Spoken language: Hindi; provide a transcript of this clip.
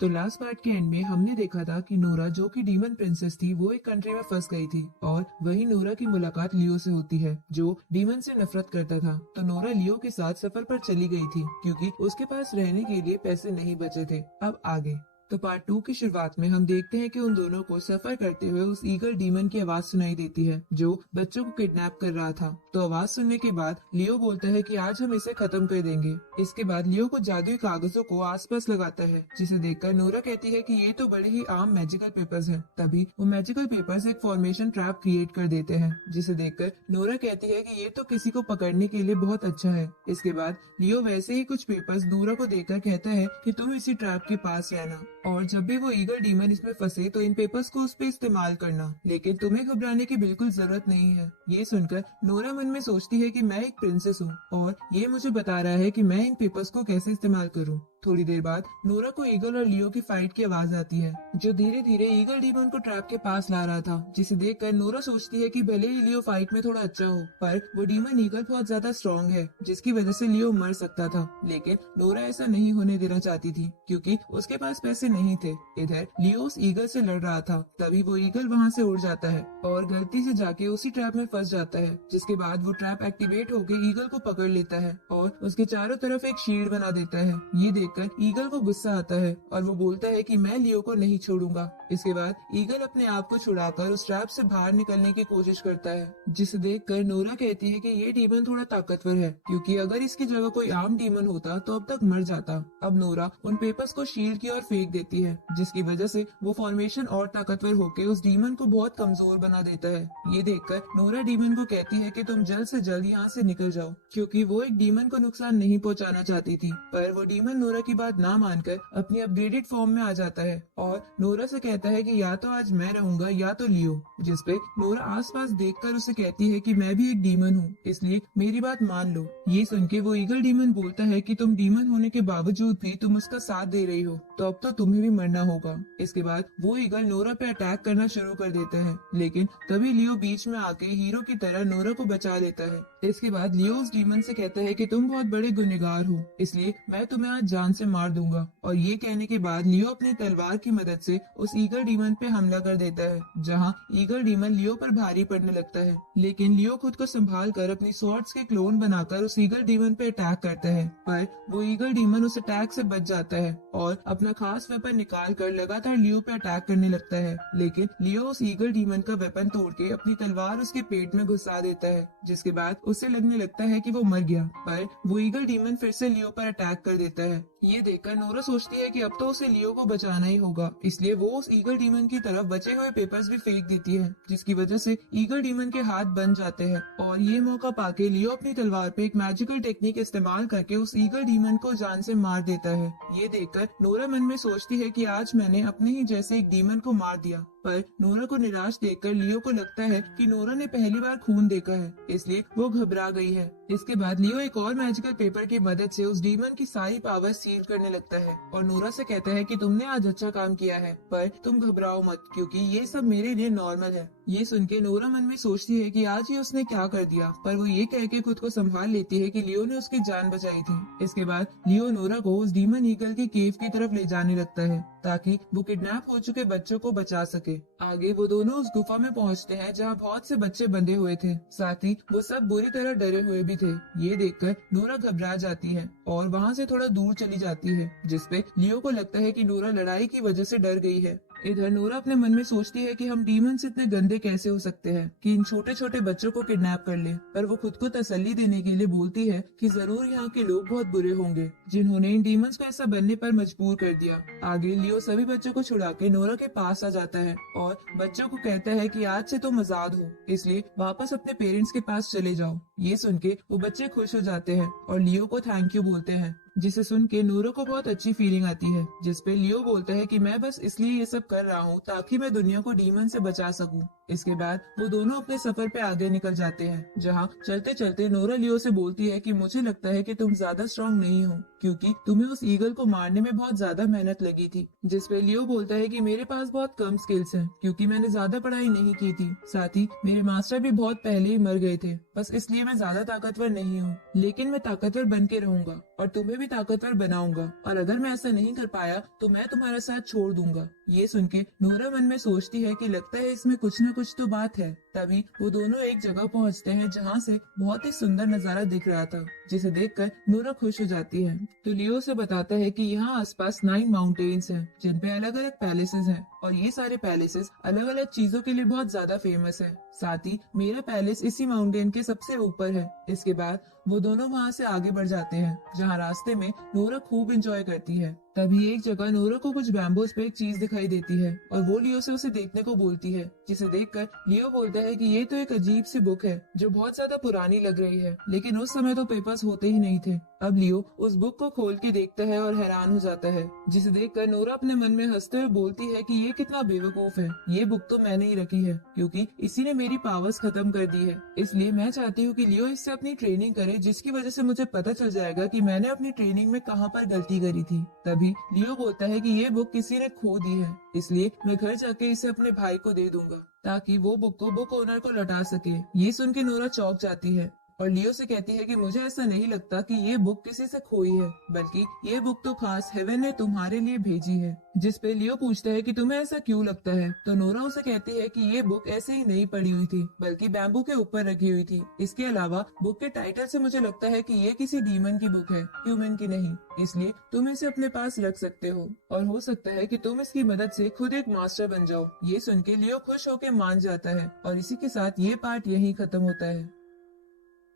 तो लास्ट पार्ट के एंड में हमने देखा था कि नोरा जो कि डीमन प्रिंसेस थी वो एक कंट्री में फंस गई थी और वही नोरा की मुलाकात लियो से होती है जो डीमन से नफरत करता था। तो नोरा लियो के साथ सफर पर चली गई थी क्योंकि उसके पास रहने के लिए पैसे नहीं बचे थे। अब आगे तो पार्ट 2 की शुरुआत में हम देखते हैं कि उन दोनों को सफर करते हुए उस ईगल डीमन की आवाज सुनाई देती है जो बच्चों को किडनैप कर रहा था। तो आवाज सुनने के बाद लियो बोलता है कि आज हम इसे खत्म कर देंगे। इसके बाद लियो कुछ जादुई कागजों को आसपास लगाता है जिसे देखकर नोरा कहती है कि ये तो बड़े ही आम मैजिकल पेपर्स हैं। तभी वो मैजिकल पेपर्स एक फॉर्मेशन ट्रैप क्रिएट कर देते हैं जिसे देखकर नोरा कहती है कि ये तो किसी को पकड़ने के लिए बहुत अच्छा है। इसके बाद लियो वैसे ही कुछ पेपर्स नोरा को देकर कहता है कि तुम इसी ट्रैप के पास रहना और जब भी वो ईगल डीमन इसमें फंसे तो इन पेपर्स को उस पे इस्तेमाल करना, लेकिन तुम्हें घबराने की बिल्कुल जरूरत नहीं है। ये सुनकर नोरा मन में सोचती है कि मैं एक प्रिंसेस हूँ और ये मुझे बता रहा है कि मैं इन पेपर्स को कैसे इस्तेमाल करूँ। थोड़ी देर बाद नोरा को ईगल और लियो की फाइट की आवाज आती है जो धीरे धीरे ईगल डीमन को ट्रैप के पास ला रहा था, जिसे देखकर नोरा सोचती है कि भले ही लियो फाइट में थोड़ा अच्छा हो पर वो डीमन ईगल बहुत ज्यादा स्ट्रॉन्ग है जिसकी वजह से लियो मर सकता था। लेकिन नोरा ऐसा नहीं होने देना चाहती थी क्योंकि उसके पास पैसे नहीं थे। इधर लियो उस ईगल से लड़ रहा था, तभी वो ईगल वहाँ से उड़ जाता है और गलती से जाके उसी ट्रैप में फंस जाता है, जिसके बाद वो ट्रैप एक्टिवेट होकर ईगल को पकड़ लेता है और उसके चारों तरफ एक शील्ड बना देता है। ये देखकर ईगल को गुस्सा आता है और वो बोलता है कि मैं लियो को नहीं छोड़ूंगा। इसके बाद ईगल अपने आप को छुड़ाकर उस ट्रैप से बाहर निकलने की कोशिश करता है, जिसे देखकर नोरा कहती है कि ये डीमन थोड़ा ताकतवर है क्योंकि अगर इसकी जगह कोई आम डीमन होता तो अब तक मर जाता। अब नोरा उन पेपर्स को शील्ड की ओर फेंक देती है जिसकी वजह से वो फॉर्मेशन और ताकतवर होकर उस डीमन को बहुत कमजोर बना देता है। ये देखकर नोरा डीमन को कहती है कि तुम जल्द से जल्द यहाँ से निकल जाओ क्योंकि वो एक डीमन को नुकसान नहीं पहुँचाना चाहती थी। पर वो डीमन नोरा की बात ना मानकर अपनी अपग्रेडेड फॉर्म में आ जाता है और नोरा से कहता है कि या तो आज मैं रहूंगा या तो लियो, जिसपे नोरा आसपास देखकर उसे कहती है कि मैं भी एक डीमन हूँ इसलिए मेरी बात मान लो। ये सुन के वो ईगल डीमन बोलता है कि तुम डीमन होने के बावजूद भी तुम उसका साथ दे रही हो तो अब तो तुम्हें भी मरना होगा। इसके बाद वो ईगल नोरा पे अटैक करना शुरू कर देता है, लेकिन तभी लियो बीच में आके हीरो की तरह नोरा को बचा लेता है। इसके बाद लियो उस डीमन से कहता है कि तुम बहुत बड़े गुनहगार हो इसलिए मैं तुम्हें आज जान से मार दूंगा। और ये कहने के बाद लियो अपनी तलवार की मदद से उस ईगल डीमन पे हमला कर देता है, जहाँ ईगल डीमन लियो पर भारी पड़ने लगता है। लेकिन लियो खुद को संभाल कर अपनी स्वॉर्ड्स के क्लोन बनाकर उस ईगल डीमन पे अटैक करता है, पर वो ईगल डीमन उस अटैक से बच जाता है और अपना खास वेपन निकाल कर लगातार लियो पे अटैक करने लगता है। लेकिन लियो उस ईगल डीमन का वेपन तोड़ के अपनी तलवार उसके पेट में घुसा देता है, जिसके बाद उसे लगने लगता है कि वो मर गया, पर वो ईगल डीमन फिर से लियो पर अटैक कर देता है। ये देखकर नोरा सोचती है कि अब तो उसे लियो को बचाना ही होगा, इसलिए वो उस ईगल डीमन की तरफ बचे हुए पेपर्स भी फेंक देती है, जिसकी वजह से ईगल डीमन के हाथ बन जाते हैं। और ये मौका पाके लियो अपनी तलवार पे एक मैजिकल टेक्निक इस्तेमाल करके उस ईगल डीमन को जान से मार देता है। ये देखकर नोरा मन में सोचती है कि आज मैंने अपने ही जैसे एक डीमन को मार दिया, पर नोरा को निराश देखकर लियो को लगता है कि नोरा ने पहली बार खून देखा है, इसलिए वो घबरा गई है। इसके बाद लियो एक और मैजिकल पेपर की मदद से उस डीमन की सारी पावर सील करने लगता है और नोरा से कहता है कि तुमने आज अच्छा काम किया है, पर तुम घबराओ मत क्योंकि ये सब मेरे लिए नॉर्मल है। ये सुन के नोरा मन में सोचती है कि आज ही उसने क्या कर दिया, पर वो ये कह के खुद को संभाल लेती है कि लियो ने उसकी जान बचाई थी। इसके बाद लियो नोरा को उस डीमन ईगल की केव की तरफ ले जाने लगता है ताकि वो किडनैप हो चुके बच्चों को बचा सके। आगे वो दोनों उस गुफा में पहुंचते हैं जहां बहुत से बच्चे बंधे हुए थे, साथ ही वो सब बुरी तरह डरे हुए भी थे। ये देखकर नोरा घबरा जाती है और वहां से थोड़ा दूर चली जाती है, जिसपे लियो को लगता है कि नोरा लड़ाई की वजह से डर गई है। इधर नोरा अपने मन में सोचती है कि हम डीमंस इतने गंदे कैसे हो सकते हैं कि इन छोटे छोटे बच्चों को किडनैप कर ले, पर वो खुद को तसल्ली देने के लिए बोलती है कि जरूर यहाँ के लोग बहुत बुरे होंगे जिन्होंने इन डीमंस को ऐसा बनने पर मजबूर कर दिया। आगे लियो सभी बच्चों को छुड़ा के नोरा के पास आ जाता है और बच्चों को कहता है कि आज से तुम आजाद हो, इसलिए वापस अपने पेरेंट्स के पास चले जाओ। ये सुन के वो बच्चे खुश हो जाते हैं और लियो को थैंक यू बोलते हैं, जिसे सुन के नोरा को बहुत अच्छी फीलिंग आती है, जिसपे लियो बोलता है कि मैं बस इसलिए ये सब कर रहा हूँ ताकि मैं दुनिया को डीमन से बचा सकूं। इसके बाद वो दोनों अपने सफर पे आगे निकल जाते हैं, जहाँ चलते चलते नोरा लियो से बोलती है कि मुझे लगता है कि तुम ज्यादा स्ट्रांग नहीं हो, क्योंकि तुम्हें उस ईगल को मारने में बहुत ज्यादा मेहनत लगी थी। जिसपे लियो बोलता है कि मेरे पास बहुत कम स्किल्स हैं, क्योंकि मैंने ज्यादा पढ़ाई नहीं की थी। साथ ही मेरे मास्टर भी बहुत पहले ही मर गए थे, बस इसलिए मैं ज्यादा ताकतवर नहीं हूँ। लेकिन मैं ताकतवर बन के रहूंगा और तुम्हें भी ताकतवर बनाऊंगा, और अगर मैं ऐसा नहीं कर पाया तो मैं तुम्हारा साथ छोड़ दूंगा। ये सुन के नोरा मन में सोचती है कि लगता है इसमें कुछ न कुछ तो बात है। तभी वो दोनों एक जगह पहुंचते हैं जहाँ से बहुत ही सुंदर नजारा दिख रहा था, जिसे देखकर नोरा खुश हो जाती है। तो लियो से बताता है कि यहाँ आसपास 9 माउंटेन्स हैं, जिन पे अलग अलग पैलेसेस हैं, और ये सारे पैलेसेस अलग अलग चीजों के लिए बहुत ज्यादा फेमस है। साथ ही मेरा पैलेस इसी माउंटेन के सबसे ऊपर है। इसके बाद वो दोनों वहाँ से आगे बढ़ जाते हैं, जहाँ रास्ते में नोरा खूब एंजॉय करती है। तभी एक जगह नोरा को कुछ बैम्बूस पे एक चीज दिखाई देती है, और वो लियो से उसे देखने को बोलती है, जिसे देखकर लियो बोलता है कि ये तो एक अजीब सी बुक है जो बहुत ज्यादा पुरानी लग रही है, लेकिन उस समय तो पेपर्स होते ही नहीं थे। अब लियो उस बुक को खोल के देखता है और हैरान हो जाता है, जिसे देखकर नोरा अपने मन में हंसते हुए बोलती है कि ये कितना बेवकूफ है, ये बुक तो मैंने ही रखी है, क्योंकि इसी ने मेरी पावर्स खत्म कर दी है। इसलिए मैं चाहती हूँ कि लियो इससे अपनी ट्रेनिंग करे, जिसकी वजह से मुझे पता चल जाएगा कि मैंने अपनी ट्रेनिंग में कहाँ पर गलती करी थी। तभी लियो बोलता है कि ये बुक किसी ने खो दी है, इसलिए मैं घर जाके इसे अपने भाई को दे दूंगा, ताकि वो बुक को बुक ओनर को लौटा सके। ये सुन के नोरा चौंक जाती है और लियो से कहती है कि मुझे ऐसा नहीं लगता कि ये बुक किसी से खोई है, बल्कि ये बुक तो खास हेवन ने तुम्हारे लिए भेजी है। जिस पे लियो पूछता है कि तुम्हें ऐसा क्यों लगता है, तो नोरा उसे कहती है कि ये बुक ऐसे ही नहीं पड़ी हुई थी, बल्कि बैम्बू के ऊपर रखी हुई थी। इसके अलावा बुक के टाइटल से मुझे लगता है कि ये किसी डीमन की बुक है, ह्यूमन की नहीं, इसलिए तुम इसे अपने पास रख सकते हो, और हो सकता है कि तुम इसकी मदद से खुद एक मास्टर बन जाओ। ये सुन के लियो खुश होकर मान जाता है, और इसी के साथ ये पार्ट यहीं खत्म होता है।